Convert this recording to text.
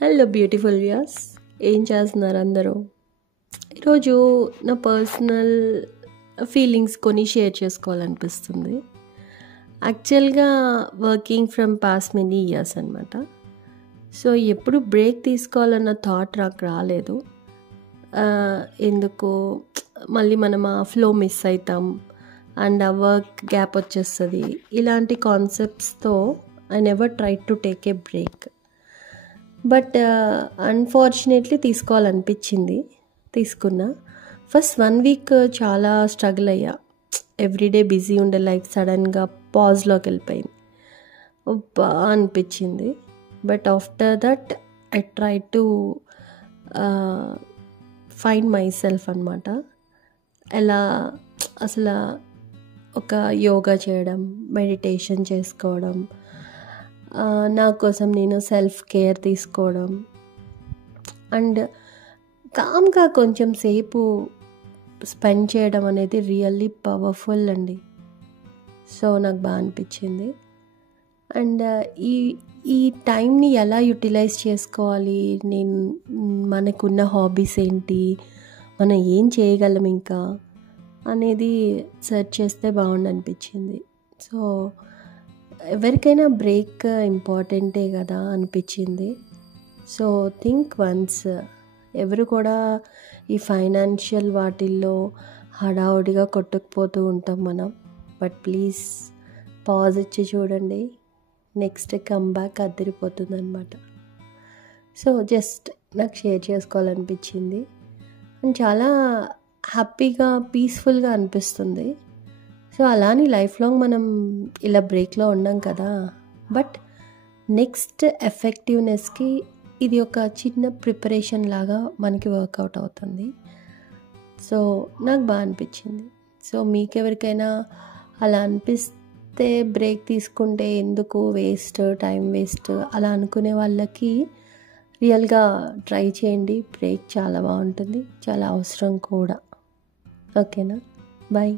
Hello beautiful viewers, ఏం చేస్తున్నారు అందరూ? ఈరోజు నా పర్సనల్ ఫీలింగ్స్ కొన్ని షేర్ చేసుకోవాలనిపిస్తుంది. యాక్చువల్గా working from past many years అనమాట. సో ఎప్పుడు బ్రేక్ తీసుకోవాలన్న థాట్ నాకు రాలేదు. ఎందుకు మళ్ళీ మనం ఆ ఫ్లో మిస్ అవుతాం అండ్ ఆ వర్క్ గ్యాప్ వచ్చేస్తుంది, ఇలాంటి కాన్సెప్ట్స్తో I never try to take a break. But unfortunately తీసుకోవాలనిపించింది, తీసుకున్నా. ఫస్ట్ 1 వీక్ చాలా స్ట్రగుల్ అయ్యా. ఎవ్రీడే బిజీ ఉండే లైఫ్ సడన్గా పాజ్లోకి వెళ్ళిపోయింది. బాగా అనిపించింది. But after that I try to find my self అనమాట. ఎలా అసలు ఒక యోగా చేయడం, మెడిటేషన్ చేసుకోవడం, నా కోసం నేను సెల్ఫ్ కేర్ తీసుకోవడం అండ్ కామ్గా కొంచెం సేపు స్పెండ్ చేయడం అనేది రియల్లీ పవర్ఫుల్ అండి. సో నాకు బాగా అనిపించింది. అండ్ ఈ టైంని ఎలా యూటిలైజ్ చేసుకోవాలి, మనకున్న హాబీస్ ఏంటి, మనం ఏం చేయగలం ఇంకా అనేది సెర్చ్ చేస్తే బాగుండు అనిపించింది. సో ఎవరికైనా బ్రేక్ ఇంపార్టెంటే కదా అనిపించింది. So think once. ఎవరు కూడా ఈ ఫైనాన్షియల్ వాటిల్లో హడావుడిగా కొట్టుకుపోతూ ఉంటాం మనం. బట్ ప్లీజ్ పాజ్ ఇచ్చి చూడండి, నెక్స్ట్ కమ్బ్యాక్ అదిరిపోతుంది అనమాట. సో జస్ట్ నాకు షేర్ చేసుకోవాలనిపించింది అండ్ చాలా హ్యాపీగా పీస్ఫుల్గా అనిపిస్తుంది. సో అలాని లైఫ్ లాంగ్ మనం ఇలా బ్రేక్లో ఉన్నాం కదా. బట్ నెక్స్ట్ ఎఫెక్టివ్నెస్కి ఇది ఒక చిన్న ప్రిపరేషన్ లాగా మనకి వర్కౌట్ అవుతుంది. సో నాకు బాగా అనిపించింది. సో మీకెవరికైనా అలా అనిపిస్తే బ్రేక్ తీసుకుంటే ఎందుకు వేస్ట్, టైం వేస్ట్ అలా అనుకునే వాళ్ళకి రియల్గా ట్రై చేయండి. బ్రేక్ చాలా బాగుంటుంది, చాలా అవసరం కూడా. ఓకేనా? బాయ్.